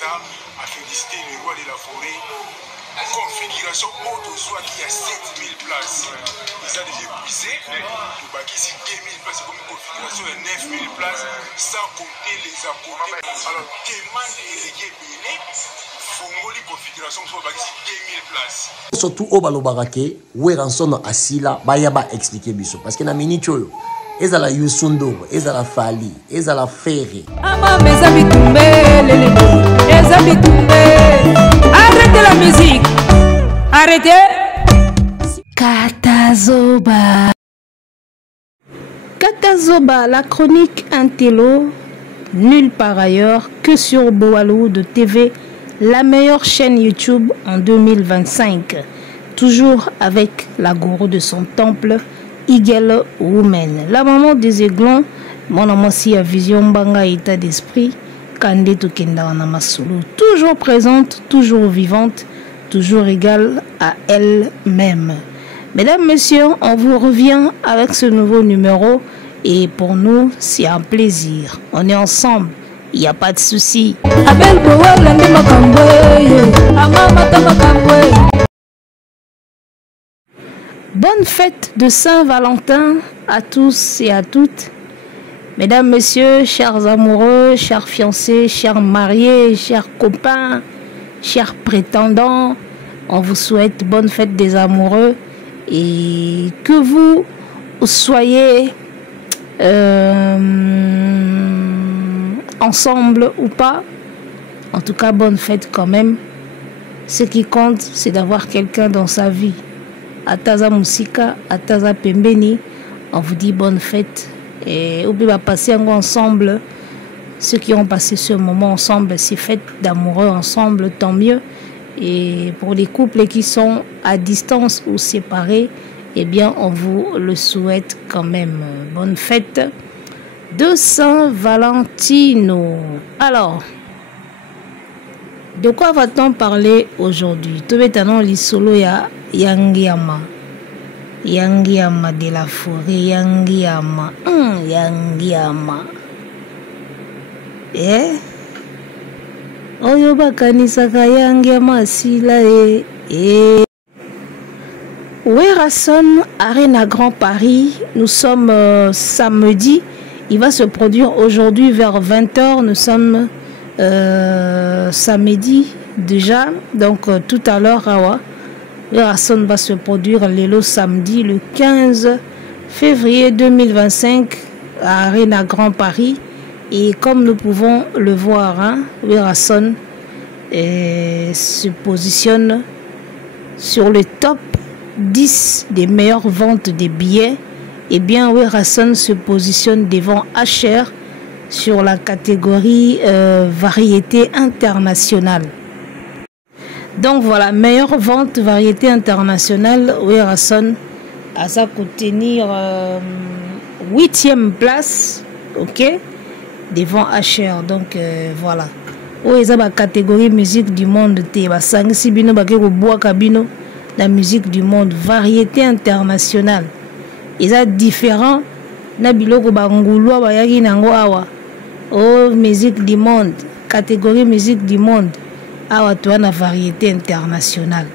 l'État a félicité le roi de la forêt. Configuration auto soit qui a 7000 places. Ils ont déjà épuisé. Le bac ici 2000 places, comme une configuration de 9000 places, sans compter les apports. Alors, demande les Béné, Fongoli configuration sur le bac ici 2000 places. Surtout au Balobarake, où est rançon Asila, Bayaba expliquer biso. Parce que na minichoyo. Ezala Yusundo, Ezala Fali, Ezala Ferry. Arrêtez la musique. Arrêtez. Katazoba. Katazoba, la chronique Intello, nulle part ailleurs que sur Boalou de TV, la meilleure chaîne YouTube en 2025. Toujours avec la gourou de son temple, Eagle Woman, la maman des aiglons, mon nom aussi à vision banga état d'esprit, Kande Tokenda Namasulu, toujours présente, toujours vivante, toujours égale à elle-même. Mesdames, messieurs, on vous revient avec ce nouveau numéro et pour nous, c'est un plaisir. On est ensemble, il n'y a pas de souci. Bonne fête de Saint-Valentin à tous et à toutes. Mesdames, messieurs, chers amoureux, chers fiancés, chers mariés, chers copains, chers prétendants, on vous souhaite bonne fête des amoureux et que vous soyez ensemble ou pas. En tout cas, bonne fête quand même. Ce qui compte, c'est d'avoir quelqu'un dans sa vie. Ataza Musika, Ataza Pembeni, on vous dit bonne fête et on va passer ensemble. Ceux qui ont passé ce moment ensemble, ces fêtes d'amoureux ensemble, tant mieux. Et pour les couples qui sont à distance ou séparés, eh bien on vous le souhaite quand même. Bonne fête de Saint-Valentino. Alors, de quoi va-t-on parler aujourd'hui? Tout bêtement, l'isolo ya Yangiama. Yangiama de la forêt. Yangiama. Yangiama. Eh? Oyo bakanisaka Yangiama sila e. Werason, Arena Grand Paris. Nous sommes samedi. Il va se produire aujourd'hui vers 20h. Nous sommes samedi déjà. Donc tout à l'heure, Werason va se produire le samedi, le 15 février 2025 à Arena Grand Paris. Et comme nous pouvons le voir, Werason se positionne sur le top 10 des meilleures ventes des billets. Eh bien, Werason se positionne devant HR sur la catégorie variété internationale. Donc voilà, meilleure vente variété internationale, Werason à sa tenir 8e place, ok, devant HR. Donc voilà. Où est la catégorie musique du monde? La musique du monde, variété internationale. Ils sont différents. Oh, musique du monde, catégorie musique du monde. Awa tu as la variété internationale.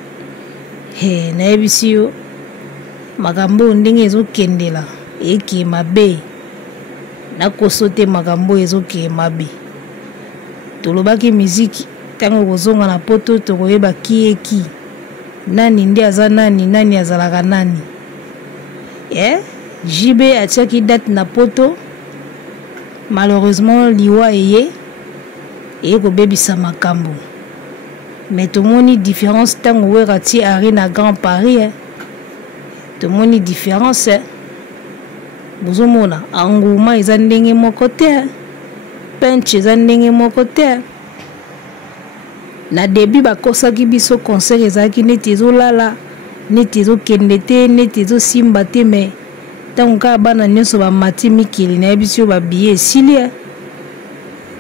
He, na ebisio magambo ndenge ezokendela eke mabe na kosote magambo ezoke mabe. Tolobaki musique tango kozonga na poto tokoyeba ki eki. Nani ndi aza nani, nani azalaka nani. JB atiaki date na poto. Malheureusement liwa eye kobebisa makambo. Mais tout le monde a différence tant que vous êtes Arena Grand Paris. Tout le monde a différence. Vous avez engouement, ils ont ndenge mon côté. Punch, ils ont ndenge mon côté. Na début bakosa ki biso concert ezaki neti ezolala, neti ezokendete, neti ezosimba te, mais tant que bana nyonso ba mati mikili na biso ba billet silia.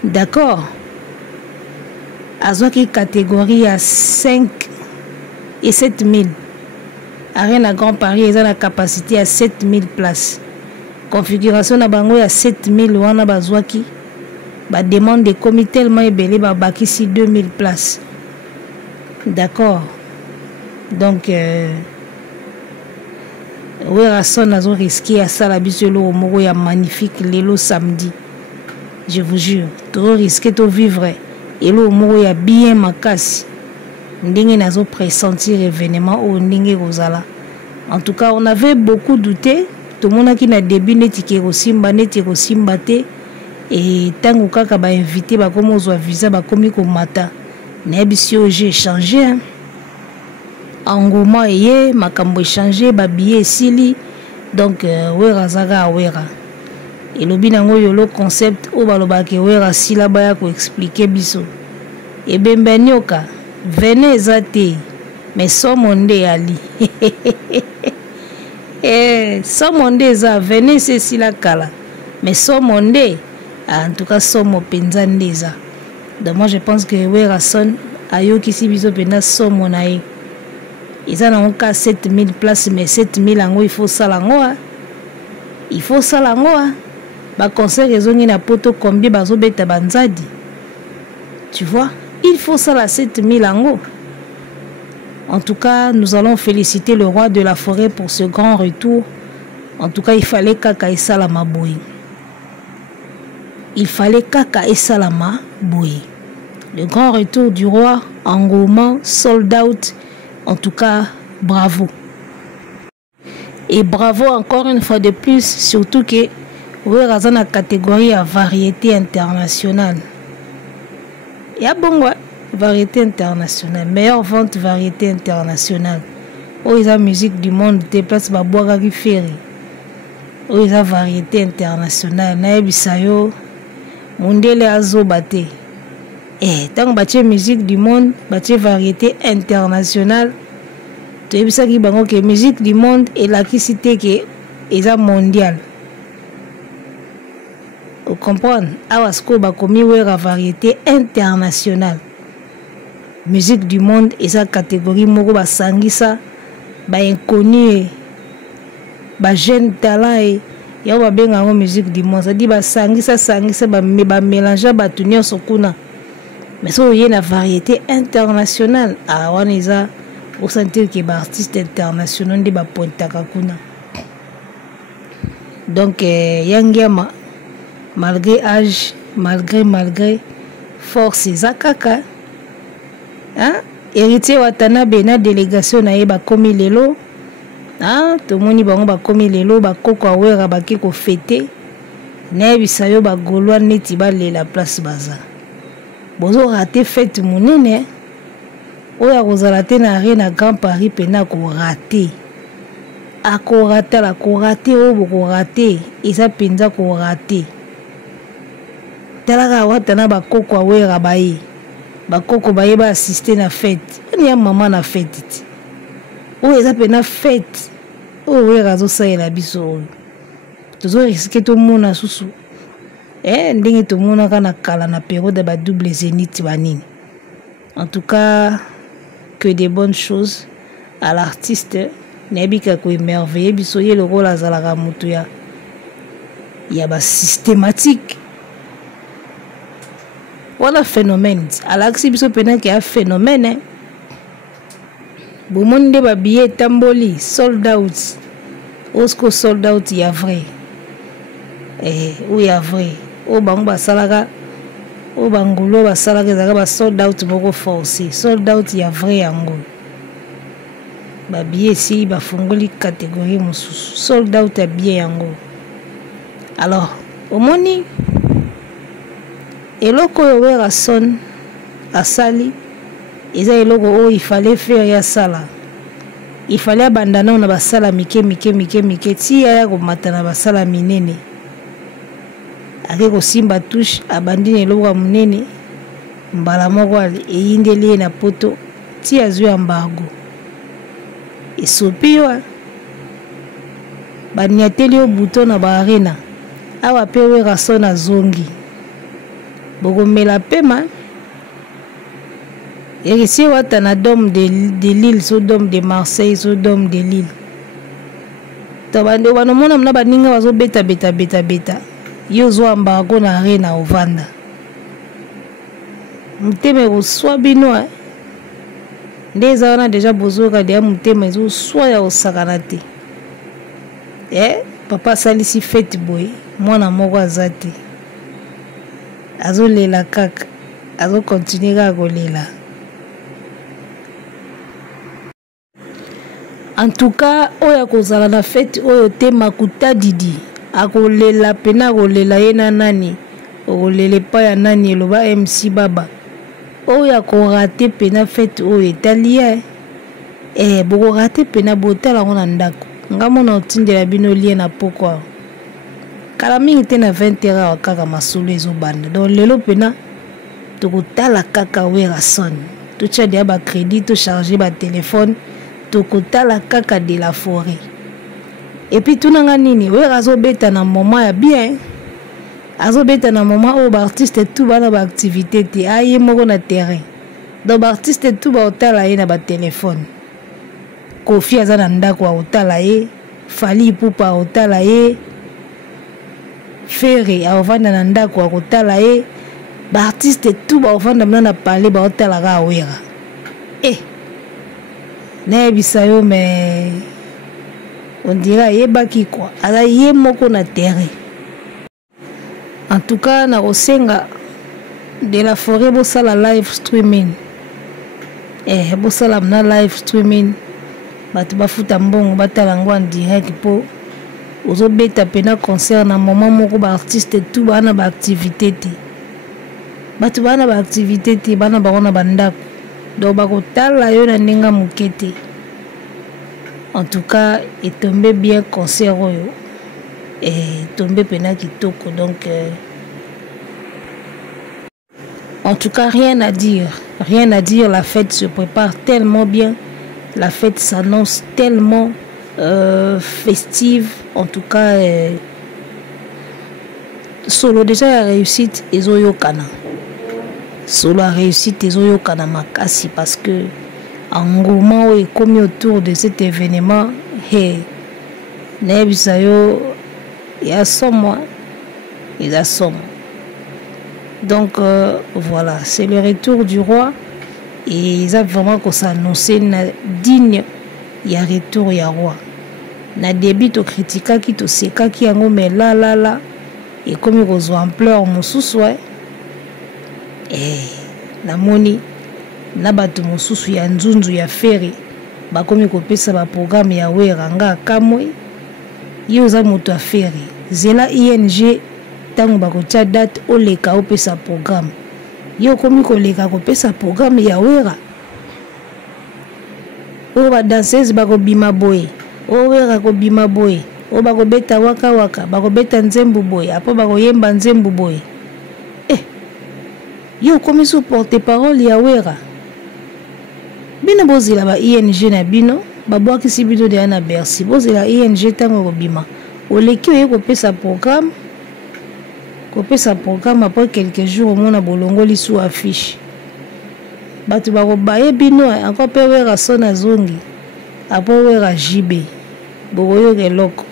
D'accord. Azwaki catégorie à 5 et 7 000. Arena Grand Paris, ils ont la capacité à 7 000 places. Configuration na bango à 7 000 wana bazwaki. ba demande de commis tellement ébélé ba bakisi 2000 places. D'accord. Donc Werason a risqué à ça la bisolo moko ya magnifique lelo samedi. Je vous jure, trop risqué to vivre et lo moko ya bien makasi. Ndenge nazo pressentir événement au ndenge kozala. En tout cas, on avait beaucoup douté. Tout le monde qui n'a début neti ko simba te et tango kaka ba invité ba komo zo visa ba komi ko mata. Na bisio j'ai changé. Engouement yé makambo changer ba billet sili donc wera zaga wera et lobi nango yolo concept o baloba ke wera sila baya ko expliquer biso et benbenyoka venez zate mais somonde ali somonde za venez c'est sila kala mais somonde en tout cas somo penza ndeza. Donc moi je pense que wera son ayo kisi biso pena somo nae. Ils ont encore 7000 places, mais 7000 ango, il faut ça l'ango. Il faut ça l'ango. Bah, conseil, ils ont une poto combien bazo beta banzadi. Tu vois, il faut ça la 7000 ango. En tout cas, nous allons féliciter le roi de la forêt pour ce grand retour. En tout cas, il fallait kaka et salama boy. Il fallait kaka et salama boy. Le grand retour du roi, engouement, sold out. En tout cas, bravo. Et bravo encore une fois de plus, surtout que vous avez la catégorie à variété internationale. Il y a bon, variété internationale, meilleure vente variété internationale. Oh, ils ont musique du monde, déplace ma boire qui ferry. Oh, ils ont variété internationale. Naebisayo, mondele azo bate. Et tant que musique du monde, variété internationale, tu sais ça qui que musique du monde et la qui cité que est mondial. Vous comprenez? Awasko ba komi wera variété internationale. Musique du monde et sa catégorie moko ba sangisa ba inconnu ba jeune talent et ya ba benga musique du monde. Ça dit ba sangisa ba mélanger ba tunio sokuna. Mais ça, il y a une variété internationale. Ah, on est là pour sentir que les artistes internationaux ne sont pas pointés. Donc, Yangiama, malgré âge, malgré force, Zakaka, hein? Héritier Watanabe, na délégation na yeba komi lelo, hein? Tout le monde ba komi lelo, ba koko awera ba kiko fêter, na bisayo ba golwa neti ba la place baza. Bozo raté fête monene oya kozala te na rien na Grand Paris pena ko raté ako raté la ko raté o boko raté isa penza ko raté talaka watana bakoko awera baye bakoko baye ba assister na fête ni ya maman na fête o isa pena fête o wera zo saela biso tozo risquer to mona susu ndenge to mona kana kala na période ba double zénith banini. En tout cas, que des bonnes choses à l'artiste. Nebika ko émerveillé biso ye le rôle azalaka mutu ya ba systématique. Voilà phénomène. Alaxi biso pena ki a phénomène. Bomonde ba billet tamboli sold out. Osko sold out ya vrai. Oui ya vrai. O bango basalaka o bangulo basalaka ezaka ba sold out moko forcé sold out ya vrai yango ba billet si ba fongoli catégorie mususu sold out ya bien yango. Alors omoni eloko oyo wera son asali eza eloko oyo il fallait faire ya sala il fallait abandana na basala mike ti ya komata na basala minene. Ake kosimba touche abandine eloko munene mbala moko eyindeli na poto ti azwi embargo esopiwa baniateli o bouton na ba arena awa pe wera son na zongi bokomela pema erisi wata na dôme de Lille so dôme de Marseille so dôme de Lille to bande wana mona mna baninga bazo beta yo zo embargo na arena ovanda mutema reçoit bino nde za wana déjà bozoka deya mutema ezoswa ya kosakana te papa asalisi fete boye mwana moko aza te azolela kaka azokontinue kaka kolela. En tout cas oyo akozala na fete oyo te makuta didi akolela pena akolela ye na nani okolela epai ya nani eloba MC Baba oyo akorate pena fete oyo etali ye bokorate pena botala yango na ndako nga mona otindela bino lie na poko awa kala mingi te na 20h awa kaka masolo ezobanda donc lelo pena tokotala kaka Werason totya deya bacrédit tocharge batelefone tokotala kaka de la forêt et puis tunanga nini Wera azobeta na moment ya bien azobeta na moment oyo baartiste tout bana baactivité te aye moko na terrain donc baartiste tout baotala ye na batelefone Kofi aza na ndako aotala ye Fally Ipupa aotala ye Ferry aovanda na ndako akotala ye baartiste tout baovanda mna na pale baotala ka Wera nayebisa yo mais on dirait ayebaki quoi aza ye moko na terrain. En tout cas na kosenga de la forêt bosala live streaming bosala mna live streaming bato bafuta mbongo batala yango en direct po ozobeta pena concert na moment moko baartiste tout bana baactivité te bato bana baactivité te bana bakona bandako donc bakotala yo na ndenge moke te. En tout cas etombé bien concert oyo tombé pena kitoko donc en tout cas rien à dire, la fête se prépare tellement bien, la fête s'annonce tellement festive. En tout cas solo déjà la réussite ezoyokana solo a réussite ezoyokana makasi parce que engouement est commis autour de cet événement nayebisa yo ya somo ils assoment. Donc voilà, c'est le retour du roi et ils ont vraiment qu'on s'annoncer digne ya retour ya roi. Na début to critica qui to seka qui yango mais là et comme ils ont ampleur mosusu na moni na bato mosusu ya nzunzu ya Ferry bakomi kopesa ba programme ya Wera nga kamwe yo za moto ya Ferry zela ING tango bakotia date oleka opesa programme yo komi koleka kopesa programme ya Wera o ba danseuse bakobima boye o Wera kobima boye o bakobeta waka waka bakobeta nzembu boye apo bakoyemba nzembu boye yo komi sous porte-parole ya Wera bino bozela ba ING na bino babwakisi bino deya na Bercy bozela ING tango kobima oleki oye kopesa programme après quelques jours omona bolongoli sous affiche bato bakobaye bino encore pe Wera sona zongi après Wera JB bokoyoka eloko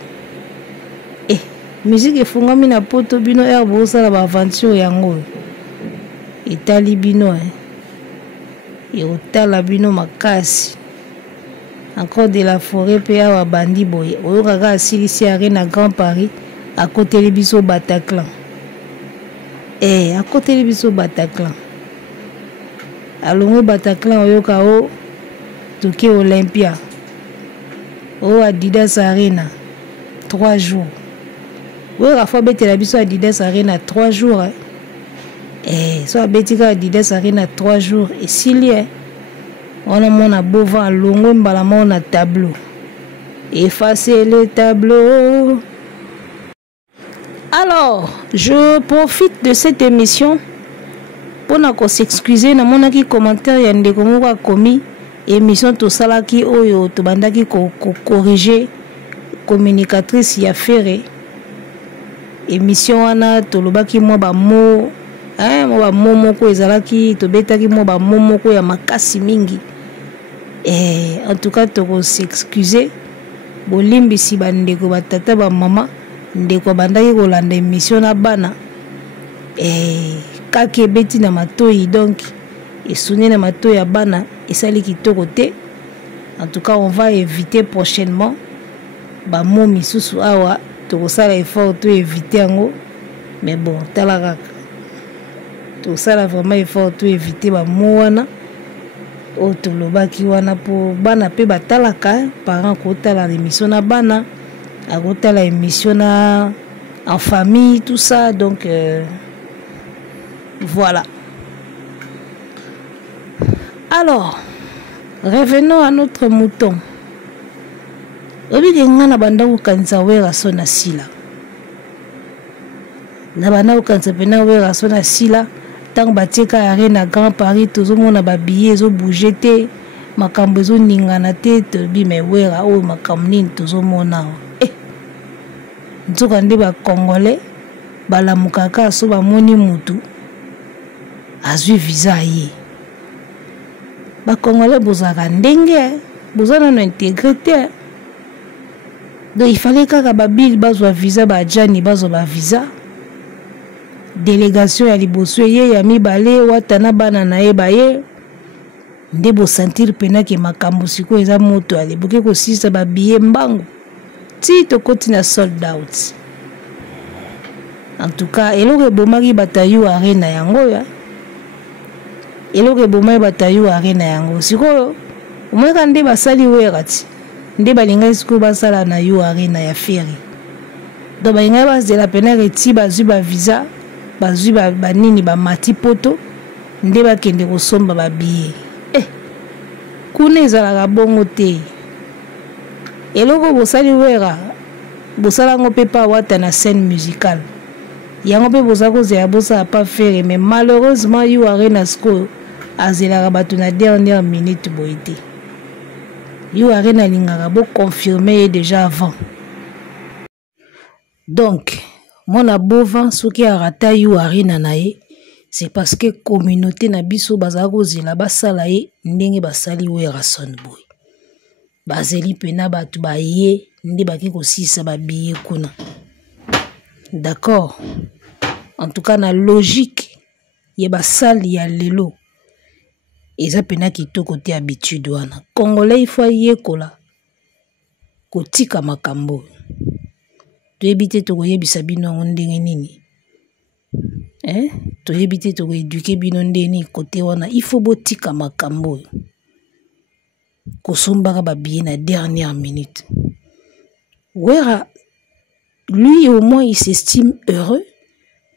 musique efungami na poto bino ere bosala baaventure yango etali bino eotala bino makasi encore de la forêt pe awa bandi boye oyokaka asilisi arena na Grand Paris akoteli biso Bataclan akoteli biso Bataclan alongo Bataclan oyoka o toke Olympia o Adidas Arena 3 jours oyoka fo betela biso Adidas Arena 3 jours so abetika Adidas Arena 3 jours esili on a mon abova longo mbala mona tableau effacer le tableau. Alors je profite de cette émission pour s'excuser na monaki commentaire ya ndeko moko akomi émission to salaki oyo to bandaki ko corriger communicatrice ya Ferry émission wana to lobaki mo ba mo mo ba momo ko ezalaki to betaki mo ba momo ko ya makasi mingi en tout cas to s'excuser bolimbisi bandeko batata ba mama ndeko bandaki kolanda émission na bana kaka ebeti na matoi donc esuni na matoi ya bana esali kitoko te. En tout cas on va éviter prochainement ba mots misusu awa tokosala effort to éviter yango mais bon tala kaka tosala vraiment effort to éviter ba mots wana o tolobaki wana po bana pe batalaka parents kotala l'émission na bana akotala émission na en famille tout ça donc voilà. Alors revenons à notre mouton. Obi ngana banda ukanza wera sona sila na bana ukanza pena wera sona sila tant batieka ya na Grand Paris tozomona ba billets zo bouger te makambo zo ningana te tobi me wera o makambo nini tozomona nzoka nde ba congolais balamukaka so bamoni mutu azwi visa ye ba congolais bozaka ndenge bozana na intégrité. Donc il fallait que babil bazwa visa ba jani bazwa ba visa délégation ya liboso ye ya mibale watana bana na ye baye nde bo sentir pena ke makambo siko eza moto ale boke ko sisa ba billet mbango ti to kotina sold out. En tout cas eloko bomaki batayu arena yango ya eloko bomaki batayu arena yango siko omeka nde basali werati nde balinga siko basala na yo arena ya ferry donc balinga bazela pena reti bazwi ba visa bazwi ba nini ba mati poto nde bakende kosomba ba billet kuna ezalaka bongo te eloko bosali wera bosala ngo pe pa wata na scène musicale yango pe boza kozela bosala pa ferry mais malheureusement yo arena siko azelaka bato na dernière minute boye te. Yo arena lingaka bo confirmer déjà avant. Donc mon abova soki arata yo arena nae c'est parce que communauté na biso bazako zela basala ye ndenge basali wera son boy. Bazeli pena batu baye nde baki kosisa ba billet kuna. D'accord. En tout cas na logique ye basali ya lelo eza pena kitoko te habitude wana. Congolais il faut yekola kotika makambo toyebite tokoyebisa bino ndenge nini toyebite tokoeduke bino ndeni kote wana il faut botika makambo kosombaka babillet na dernière minute. Wera lui au moins il s'estime heureux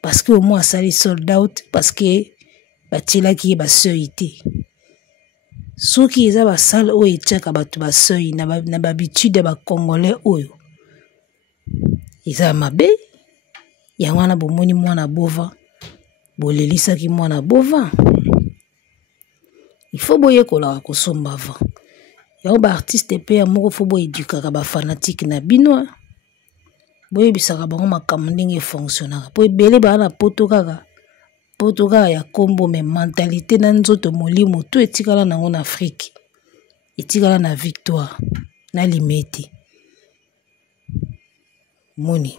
parce que au moins ça les sold out parce que batilaki ba seuil te. Soki eza ba salle o etiaka batu ba seuil na babitude ba congolais oyo eza mabe ya wana bomoni mwana bova bolelisaki mwana bova il faut boyekola kosomba avant ya ba artiste pe ya moko fo bo edukaka ba fanatique na bino boyebisaka bango makambo ndenge fonctionnaka po ebele ba na poto kaka ya kombo me mentalité na nzoto molimo to etikala nango na Afrique etikala na victoire na limete moni.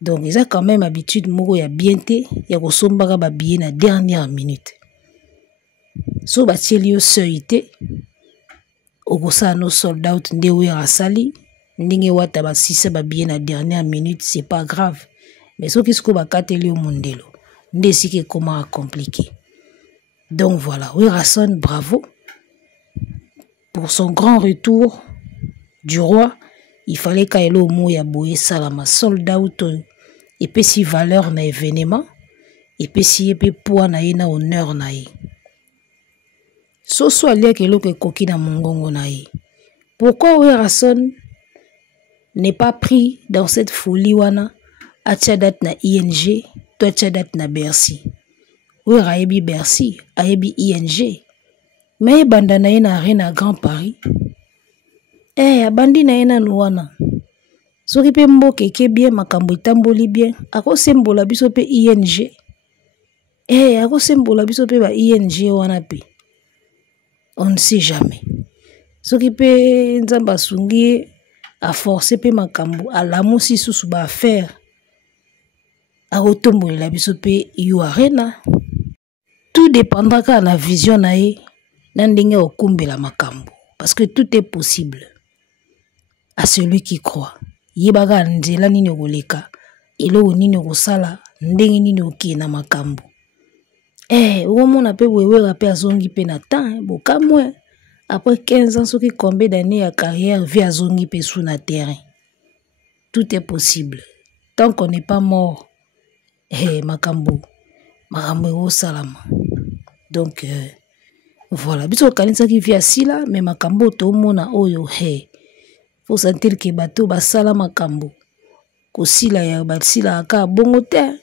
Donc ils ont quand même habitude moko ya bien te ya kosombaka ba billet na dernière minute. So batieli yo seuil te okosa no sold out nde wera sali ndenge wata ba sisa ba billet na dernière minute c'est pas grave. Mais soki siko bakateli yo mondelo nde sike comment compliqué. Donc voilà, Werason bravo pour son grand retour du roi. Il fallait qu'il ait au mot ya boye salama sold out et puis si valeur na événement et puis si epé poids na ye na honneur na ye. So so alia kelo ke koki na mongongo na ye. Pourquoi Werason n'est pas pris dans cette folie wana atia date na ING to atia date na Bercy. Wera ayebi Bercy ayebi ING mais banda na ye na arena Grand Paris. Abandi na ye na wana soki pe mboke ke bien makambo itamboli bien akosembola biso pe ING akosembola biso pe ba ING wana pe on ne sait jamais soki pe nzamba sungi a forcer pe makambo alamusi susu ba affaire akotombolela biso pe yo arena. Tout dépendra ka na vision na ye na ndenge okumbela makambo, parce que tout est possible à celui qui croit. Yebaka nzela nini okoleka, eloko nini okosala, ndenge nini okie na makambo. Omona pe wewera pe azongi pe na temps, bokamwe après 15 ans soki combien d'années ya carrière vie azongi pe sous na terrain. Tout est possible tant qu'on n'est pas mort. Makambo au salama. Donc voilà, biso kanisa ki via sila mais makambo to mona oyo faut sentir que bato basala makambo ko sila ya basila ka bongo te.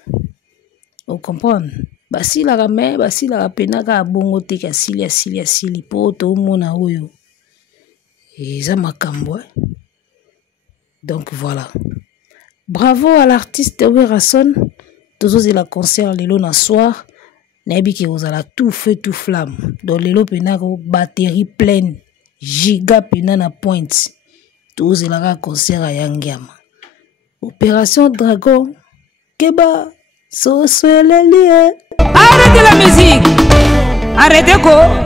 Vous comprenez? Basila ka me basila pena ka bongo te ka sili po to mona oyo eza makambo. Donc voilà. Bravo à l'artiste Werason. Tous la concert lelo na soir. Nabi ki ozala tout feu tout flamme. Donc lelo pena ko batterie pleine. Giga pena na pointe. Tous la concert à Yangiama. Opération Dragon. Keba. So so. Arrêtez la musique. Arrêtez quoi.